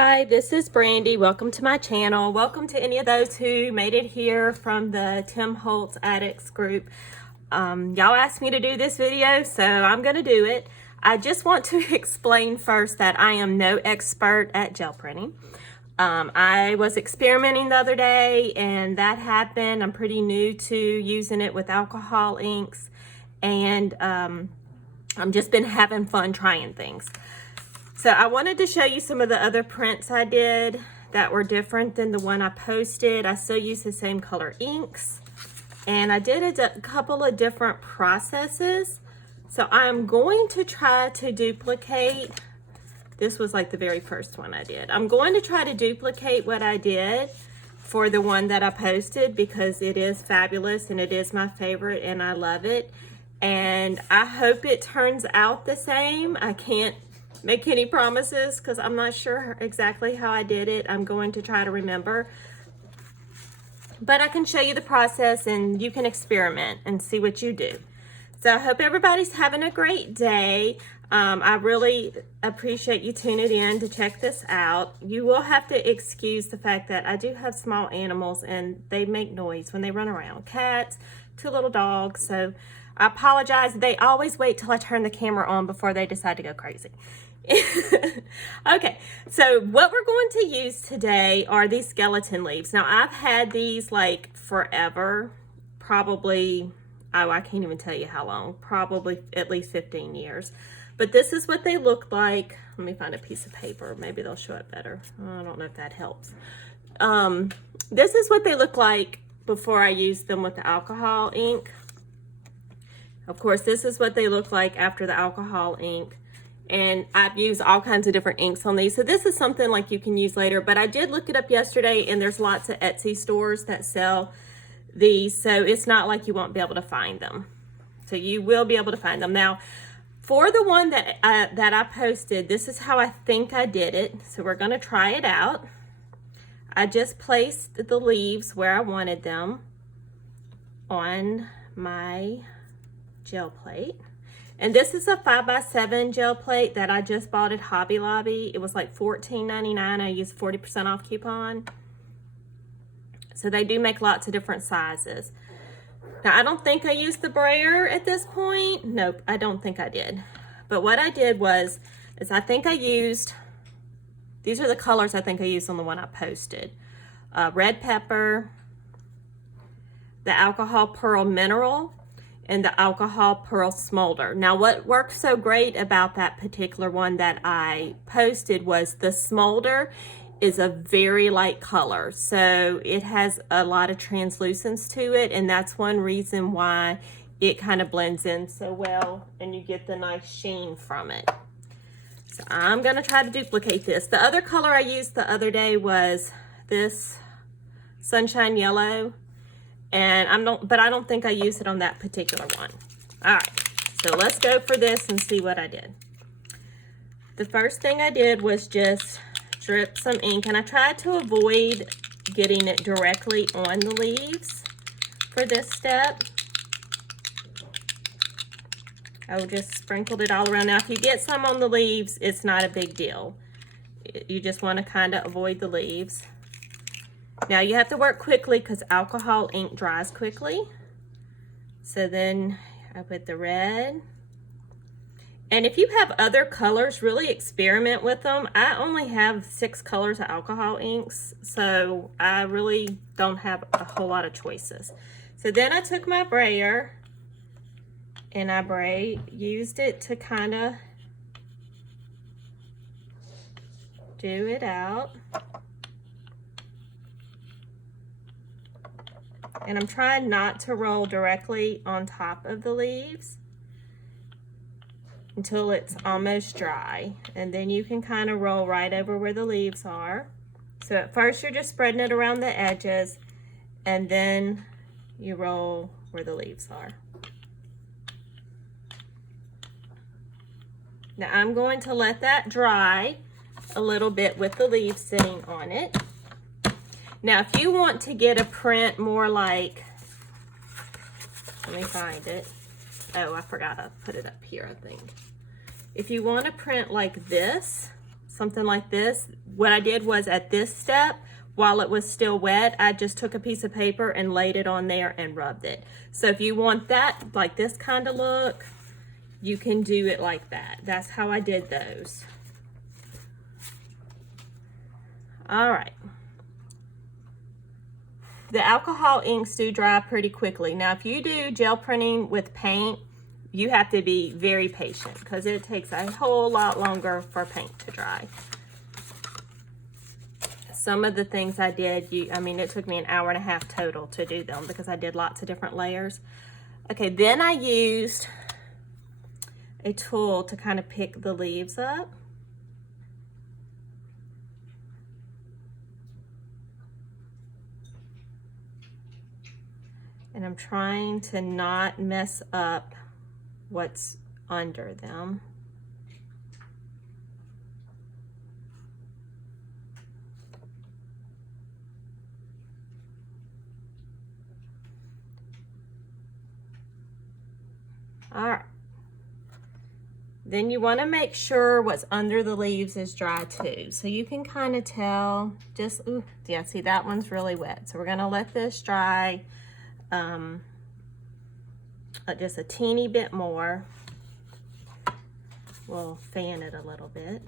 Hi, this is Brandy. Welcome to my channel. Welcome to any of those who made it here from the Tim Holtz Addicts group. Y'all asked me to do this video, so I'm going to do it. I just want to explain first that I am no expert at gel printing. I was experimenting the other day and that happened. I'm pretty new to using it with alcohol inks, and I've just been having fun trying things. So I wanted to show you some of the other prints I did that were different than the one I posted. I still use the same color inks, and I did a couple of different processes. So I'm going to try to duplicate. This was like the very first one I did. I'm going to try to duplicate what I did for the one that I posted because it is fabulous and it is my favorite and I love it. And I hope it turns out the same. I can't make any promises because I'm not sure exactly how I did it. I'm going to try to remember, but I can show you the process and you can experiment and see what you do. So I hope everybody's having a great day. I really appreciate you tuning in to check this out. You will have to excuse the fact that I do have small animals and they make noise when they run around. Cats, 2 little dogs. So I apologize. They always wait till I turn the camera on before they decide to go crazy. Okay, so what we're going to use today are these skeleton leaves. Now I've had these like forever, probably, oh, I can't even tell you how long, probably at least 15 years. But this is what they look like. Let me find a piece of paper. Maybe they'll show it better. I don't know if that helps. This is what they look like before I used them with the alcohol ink. Of course, this is what they look like after the alcohol ink. And I've used all kinds of different inks on these. So this is something like you can use later, but I did look it up yesterday and there's lots of Etsy stores that sell these. So it's not like you won't be able to find them. So you will be able to find them. Now, for the one that I posted, this is how I think I did it. So we're gonna try it out. I just placed the leaves where I wanted them on my gel plate. And this is a 5x7 gel plate that I just bought at Hobby Lobby. It was like $14.99. I used 40% off coupon. So they do make lots of different sizes. Now, I don't think I used the brayer at this point. Nope, I don't think I did. But what I did was, I think I used, these are the colors I think I used on the one I posted. Red pepper, the alcohol pearl mineral, and the alcohol pearl smolder. Now what worked so great about that particular one that I posted was the smolder is a very light color. So it has a lot of translucence to it, and that's one reason why it kind of blends in so well and you get the nice sheen from it. So I'm gonna try to duplicate this. The other color I used the other day was this sunshine yellow. And I don't think I used it on that particular one. All right, so let's go for this and see what I did. The first thing I did was just drip some ink, and I tried to avoid getting it directly on the leaves for this step. I just sprinkled it all around. Now, if you get some on the leaves, it's not a big deal. You just want to kind of avoid the leaves. Now you have to work quickly because alcohol ink dries quickly. So then I put the red. And if you have other colors, really experiment with them. I only have 6 colors of alcohol inks, so I really don't have a whole lot of choices. So then I took my brayer and I used it to kind of do it out. And I'm trying not to roll directly on top of the leaves until it's almost dry. And then you can kind of roll right over where the leaves are. So at first you're just spreading it around the edges, and then you roll where the leaves are. Now I'm going to let that dry a little bit with the leaves sitting on it. Now, if you want to get a print more like, let me find it. Oh, I forgot to put it up here, I think. If you want to print like this, something like this, what I did was at this step, while it was still wet, I just took a piece of paper and laid it on there and rubbed it. So if you want that, like this kind of look, you can do it like that. That's how I did those. All right. The alcohol inks do dry pretty quickly. Now, if you do gel printing with paint, you have to be very patient because it takes a whole lot longer for paint to dry. Some of the things I did, I mean, it took me an hour and a half total to do them because I did lots of different layers. Okay, then I used a tool to kind of pick the leaves up. And I'm trying to not mess up what's under them. All right. Then you want to make sure what's under the leaves is dry too. So you can kind of tell, just, ooh, yeah, see that one's really wet. So we're going to let this dry just a teeny bit more. We'll fan it a little bit.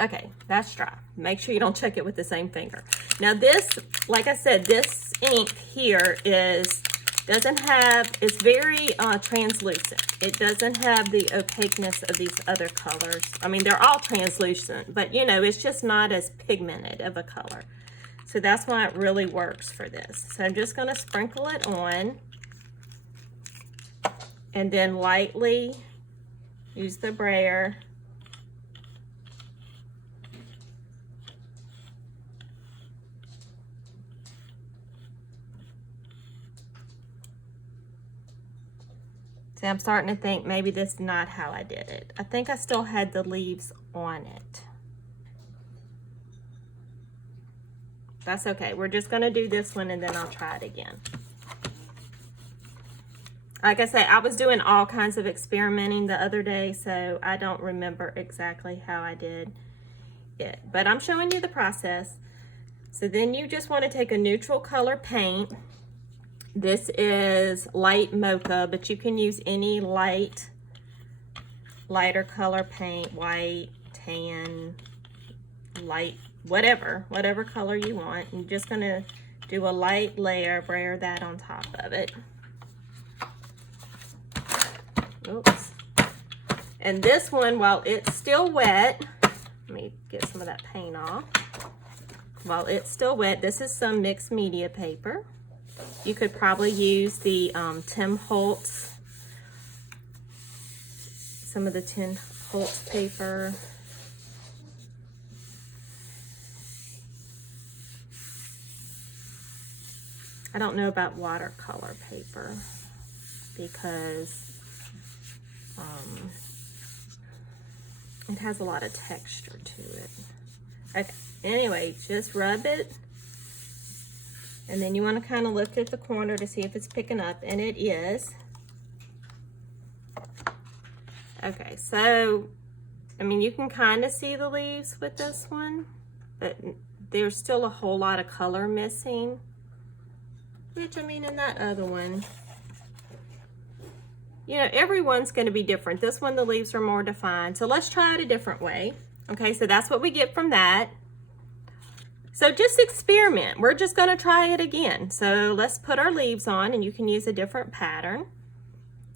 Okay, that's dry. Make sure you don't check it with the same finger. Now this, like I said, this ink here it's very translucent. It doesn't have the opaqueness of these other colors. I mean, they're all translucent, but you know, it's just not as pigmented of a color. So that's why it really works for this. So I'm just gonna sprinkle it on and then lightly use the brayer. See, I'm starting to think maybe this is not how I did it. I think I still had the leaves on it. That's okay. We're just gonna do this one and then I'll try it again. Like I said, I was doing all kinds of experimenting the other day, so I don't remember exactly how I did it, but I'm showing you the process. So then you just want to take a neutral color paint. This is light mocha, but you can use any lighter color paint, white, tan, light, whatever color you want. You're just gonna do a light layer, brayer that on top of it. Oops. And this one, while it's still wet, let me get some of that paint off. While it's still wet, this is some mixed media paper. You could probably use the Tim Holtz, some of the Tim Holtz paper. I don't know about watercolor paper because it has a lot of texture to it. Okay, anyway, just rub it. And then you want to kind of look at the corner to see if it's picking up, and it is. Okay, so, I mean, you can kind of see the leaves with this one, but there's still a whole lot of color missing. Which, I mean, in that other one, you know, everyone's going to be different. This one, the leaves are more defined. So let's try it a different way. Okay, so that's what we get from that. So just experiment. We're just going to try it again. So let's put our leaves on, and you can use a different pattern.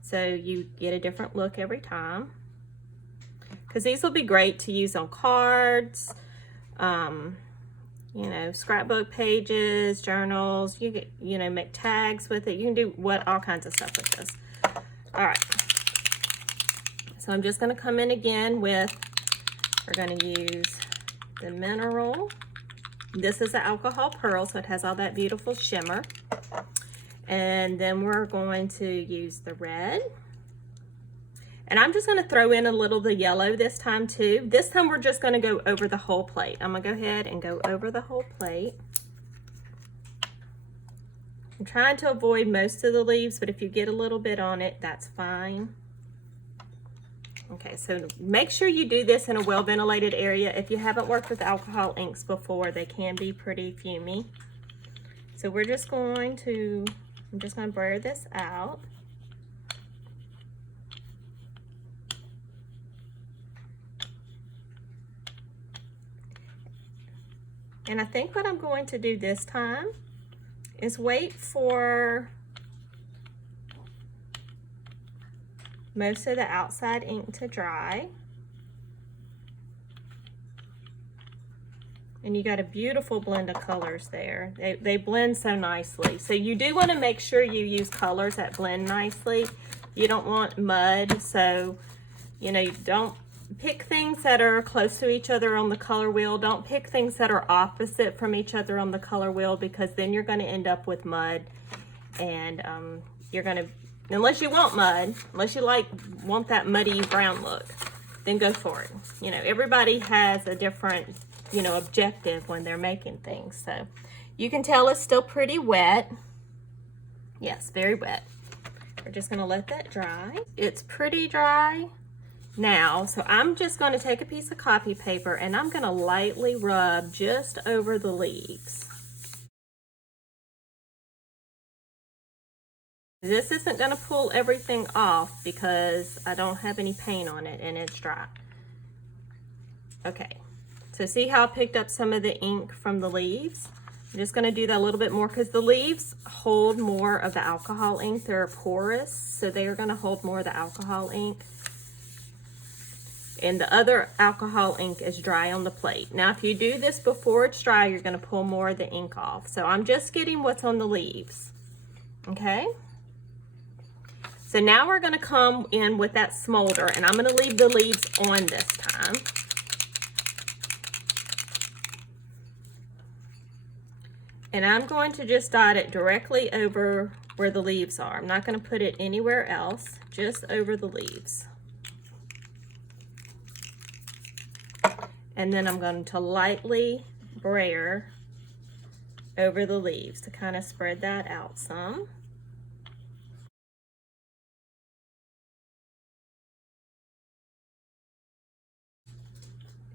So you get a different look every time. Because these will be great to use on cards, you know, scrapbook pages, journals. You know, make tags with it. You can do all kinds of stuff with this. All right. So I'm just going to come in again with, we're going to use the mineral. This is an alcohol pearl, so it has all that beautiful shimmer. And then we're going to use the red. And I'm just going to throw in a little of the yellow this time too. This time we're just going to go over the whole plate. I'm going to go ahead and go over the whole plate. I'm trying to avoid most of the leaves, but if you get a little bit on it, that's fine. Okay, so make sure you do this in a well-ventilated area. If you haven't worked with alcohol inks before, they can be pretty fumey. So I'm just going to blur this out. And I think what I'm going to do this time is wait for most of the outside ink to dry. And you got a beautiful blend of colors there. They blend so nicely. So you do want to make sure you use colors that blend nicely. You don't want mud, so you know, you don't pick things that are close to each other on the color wheel. Don't pick things that are opposite from each other on the color wheel, because then you're going to end up with mud. And you're going to, unless you want mud, unless you want that muddy brown look, then go for it. You know, everybody has a different, you know, objective when they're making things. So you can tell it's still pretty wet. Yes, very wet. We're just going to let that dry. It's pretty dry now, so I'm just going to take a piece of copy paper and I'm going to lightly rub just over the leaves. This isn't going to pull everything off because I don't have any paint on it and it's dry. Okay, so see how I picked up some of the ink from the leaves? I'm just going to do that a little bit more because the leaves hold more of the alcohol ink. They're porous, so they are going to hold more of the alcohol ink. And the other alcohol ink is dry on the plate. Now, if you do this before it's dry, you're going to pull more of the ink off. So I'm just getting what's on the leaves. Okay? So now we're going to come in with that smolder, and I'm going to leave the leaves on this time. And I'm going to just dot it directly over where the leaves are. I'm not going to put it anywhere else, just over the leaves. And then I'm going to lightly brayer over the leaves to kind of spread that out some.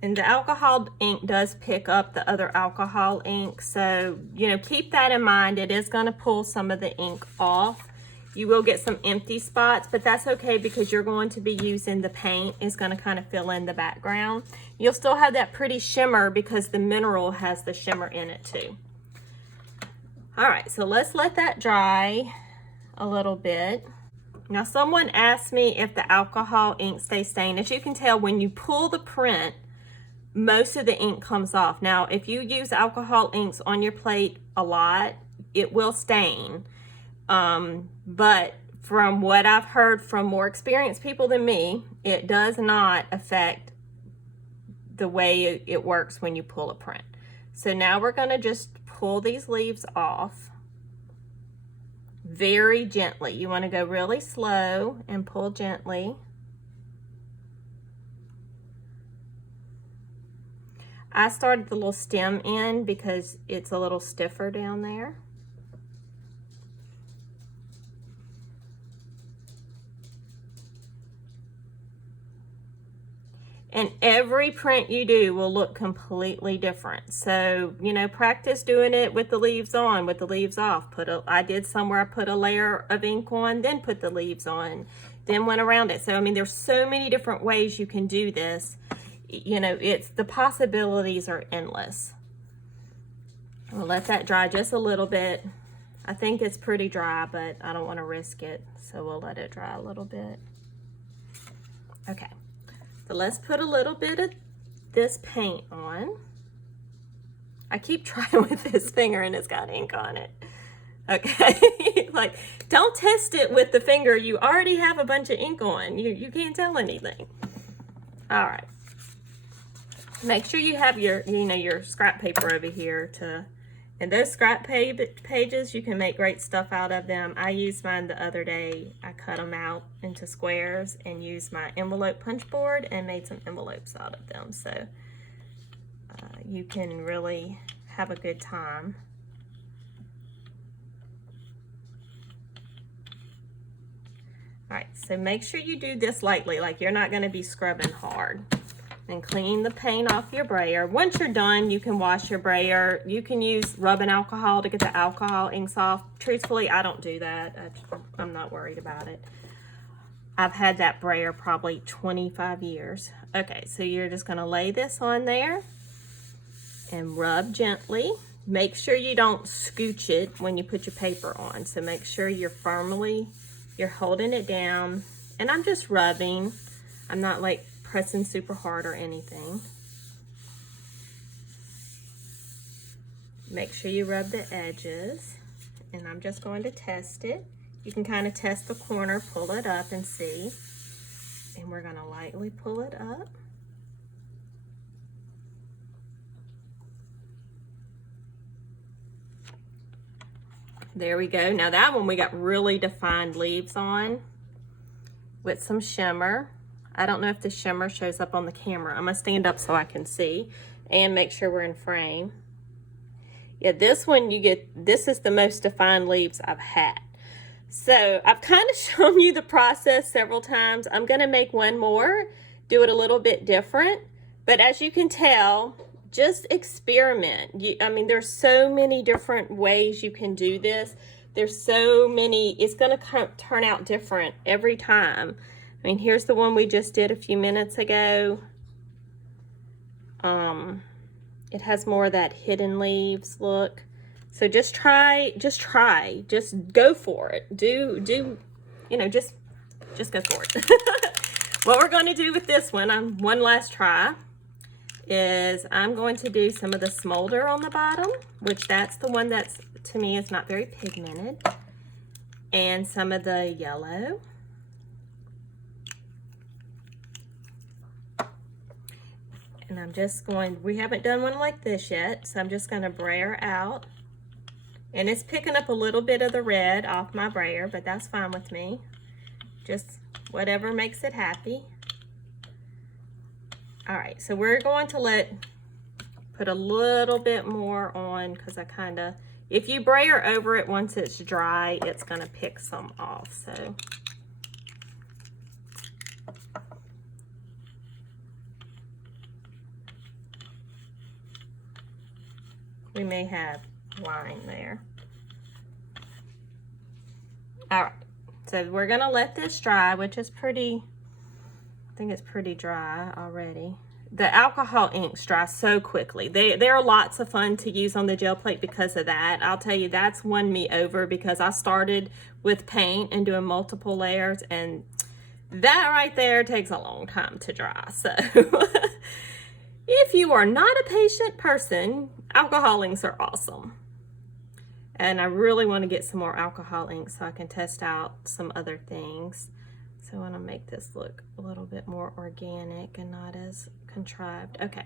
And the alcohol ink does pick up the other alcohol ink, so you know, keep that in mind. It is going to pull some of the ink off. You will get some empty spots, but that's okay because you're going to be using the paint is going to kind of fill in the background. You'll still have that pretty shimmer because the mineral has the shimmer in it too. All right, so let's let that dry a little bit. Now, someone asked me if the alcohol ink stays stained. As you can tell, when you pull the print, most of the ink comes off. Now, if you use alcohol inks on your plate a lot, it will stain. But from what I've heard from more experienced people than me, it does not affect the way it works when you pull a print. So now we're going to just pull these leaves off very gently. You want to go really slow and pull gently. I started the little stem end because it's a little stiffer down there. And every print you do will look completely different. So, you know, practice doing it with the leaves on, with the leaves off. I did some where I put a layer of ink on, then put the leaves on, then went around it. So, I mean, there's so many different ways you can do this. You know, the possibilities are endless. We'll let that dry just a little bit. I think it's pretty dry, but I don't want to risk it. So we'll let it dry a little bit. Okay. So let's put a little bit of this paint on. I keep trying with this finger and it's got ink on it. Okay, like don't test it with the finger you already have a bunch of ink on. You can't tell anything. All right. Make sure you have your, your scrap paper over here and those scrap pages, you can make great stuff out of them. I used mine the other day. I cut them out into squares and used my envelope punch board and made some envelopes out of them. So you can really have a good time. All right, so make sure you do this lightly, like you're not going to be scrubbing hard. And clean the paint off your brayer. Once you're done, you can wash your brayer. You can use rubbing alcohol to get the alcohol inks off. Truthfully, I don't do that. I'm not worried about it. I've had that brayer probably 25 years. Okay, so you're just going to lay this on there and rub gently. Make sure you don't scooch it when you put your paper on. So make sure you're holding it down. And I'm just rubbing. I'm not like pressing super hard or anything. Make sure you rub the edges. And I'm just going to test it. You can kind of test the corner, pull it up and see. And we're going to lightly pull it up. There we go. Now that one we got really defined leaves on with some shimmer. I don't know if the shimmer shows up on the camera. I'm going to stand up so I can see and make sure we're in frame. Yeah, this one this is the most defined leaves I've had. So I've kind of shown you the process several times. I'm going to make one more, do it a little bit different. But as you can tell, just experiment. I mean, there's so many different ways you can do this. There's so many, it's going to turn out different every time. I mean, here's the one we just did a few minutes ago. It has more of that hidden leaves look. So just go for it. You know, just go for it. What we're going to do with this one, one last try, is I'm going to do some of the smolder on the bottom, which that's the one that's, to me, is not very pigmented, and some of the yellow. And I'm just we haven't done one like this yet, so I'm just going to brayer out. And it's picking up a little bit of the red off my brayer, but that's fine with me. Just whatever makes it happy. All right, so we're going to put a little bit more on, because if you brayer over it once it's dry, it's going to pick some off. So we may have line there. All right, so we're gonna let this dry, which is pretty, I think it's pretty dry already. The alcohol inks dry so quickly. They're lots of fun to use on the gel plate because of that. I'll tell you, that's won me over, because I started with paint and doing multiple layers, and that right there takes a long time to dry. So if you are not a patient person, alcohol inks are awesome. And I really want to get some more alcohol ink so I can test out some other things. So I want to make this look a little bit more organic and not as contrived. Okay.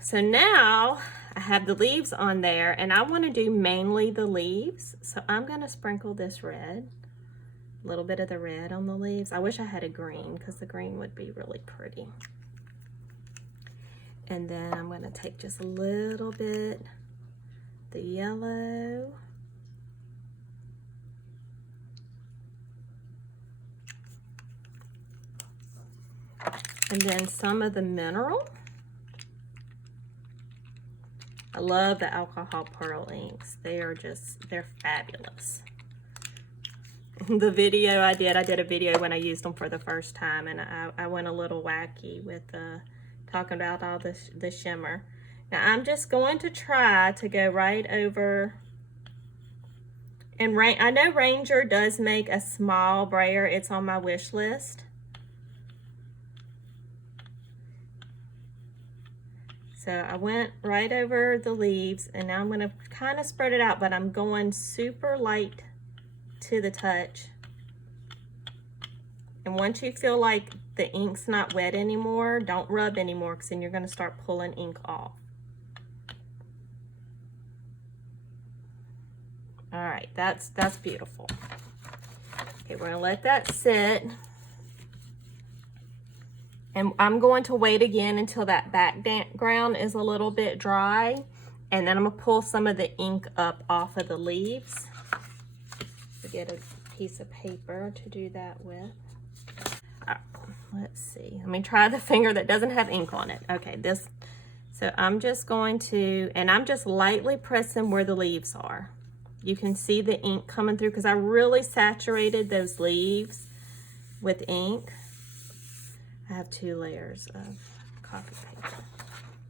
So now I have the leaves on there, and I want to do mainly the leaves. So I'm going to sprinkle this red, a little bit of the red on the leaves. I wish I had a green, because the green would be really pretty. And then I'm going to take just a little bit the yellow, and then some of the mineral. I love the alcohol pearl inks. They're fabulous. The video I did a video when I used them for the first time, and I went a little wacky with talking about all the shimmer. Now I'm just going to try to go right over, and I know Ranger does make a small brayer. It's on my wish list. So I went right over the leaves, and now I'm going to kind of spread it out, but I'm going super light to the touch. And once you feel like the ink's not wet anymore, don't rub anymore, because then you're going to start pulling ink off. All right, that's beautiful. Okay, we're gonna let that sit. And I'm going to wait again until that background is a little bit dry. And then I'm gonna pull some of the ink up off of the leaves. To get a piece of paper to do that with. Let's see. Let me try the finger that doesn't have ink on it. Okay, this. So I'm just going to, and I'm just lightly pressing where the leaves are. You can see the ink coming through because I really saturated those leaves with ink. I have 2 layers of copy paper.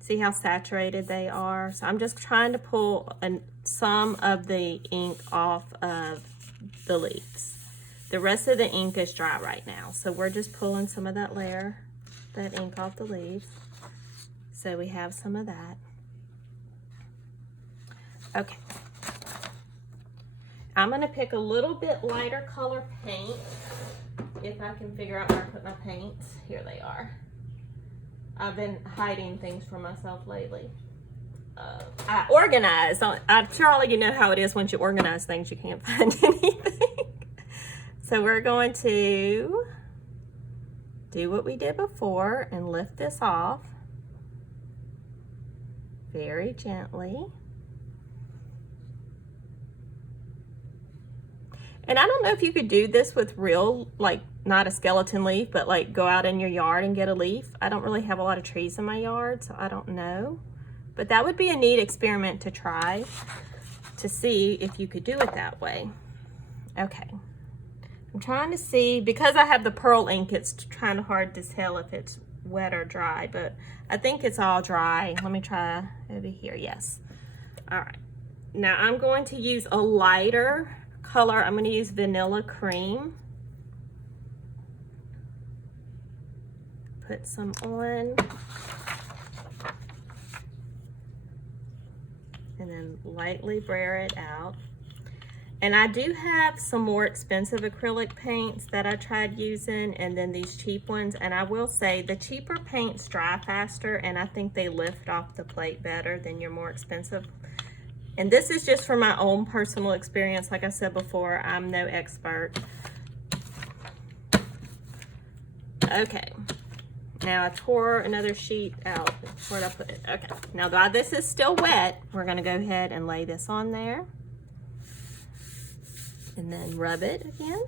See how saturated they are? So I'm just trying to pull some of the ink off of the leaves. The rest of the ink is dry right now. So we're just pulling some of that ink off the leaves. So we have some of that. Okay. I'm gonna pick a little bit lighter color paint if I can figure out where I put my paints. Here they are. I've been hiding things from myself lately. I organized. Charlie, you know how it is once you organize things, you can't find anything. So we're going to do what we did before and lift this off very gently. And I don't know if you could do this with real, like not a skeleton leaf, but like go out in your yard and get a leaf. I don't really have a lot of trees in my yard, so I don't know. But that would be a neat experiment to try to see if you could do it that way. Okay. I'm trying to see, because I have the pearl ink, it's kind of hard to tell if it's wet or dry, but I think it's all dry. Let me try over here. Yes. All right. Now I'm going to use a lighter color. I'm going to use vanilla cream. Put some on. And then lightly blur it out. And I do have some more expensive acrylic paints that I tried using, and then these cheap ones. And I will say the cheaper paints dry faster, and I think they lift off the plate better than your more expensive. And this is just from my own personal experience. Like I said before, I'm no expert. Okay. Now I tore another sheet out. Where'd I put it? Okay. Now while this is still wet, we're going to go ahead and lay this on there. And then rub it again.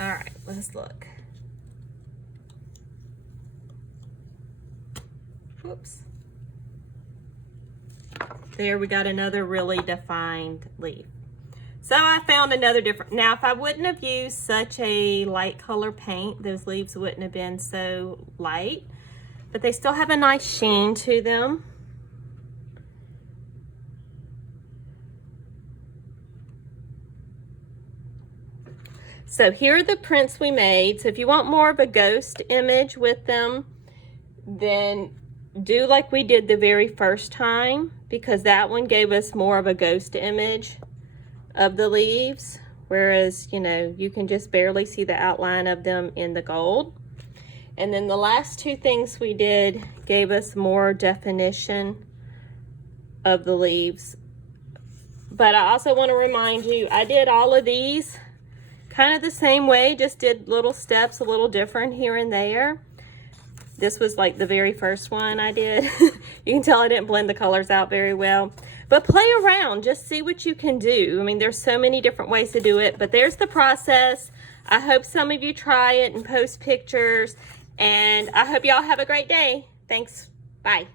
All right, let's look. Whoops. There, we got another really defined leaf. So I found another different. Now, if I wouldn't have used such a light color paint, those leaves wouldn't have been so light, but they still have a nice sheen to them. So here are the prints we made. So if you want more of a ghost image with them, then do like we did the very first time, because that one gave us more of a ghost image of the leaves, whereas, you know, you can just barely see the outline of them in the gold. And then the last 2 things we did gave us more definition of the leaves. But I also want to remind you, I did all of these kind of the same way, just did little steps a little different here and there. This was like the very first one I did. You can tell I didn't blend the colors out very well. But play around, just see what you can do. I mean, there's so many different ways to do it, but there's the process. I hope some of you try it and post pictures, and I hope y'all have a great day. Thanks, bye.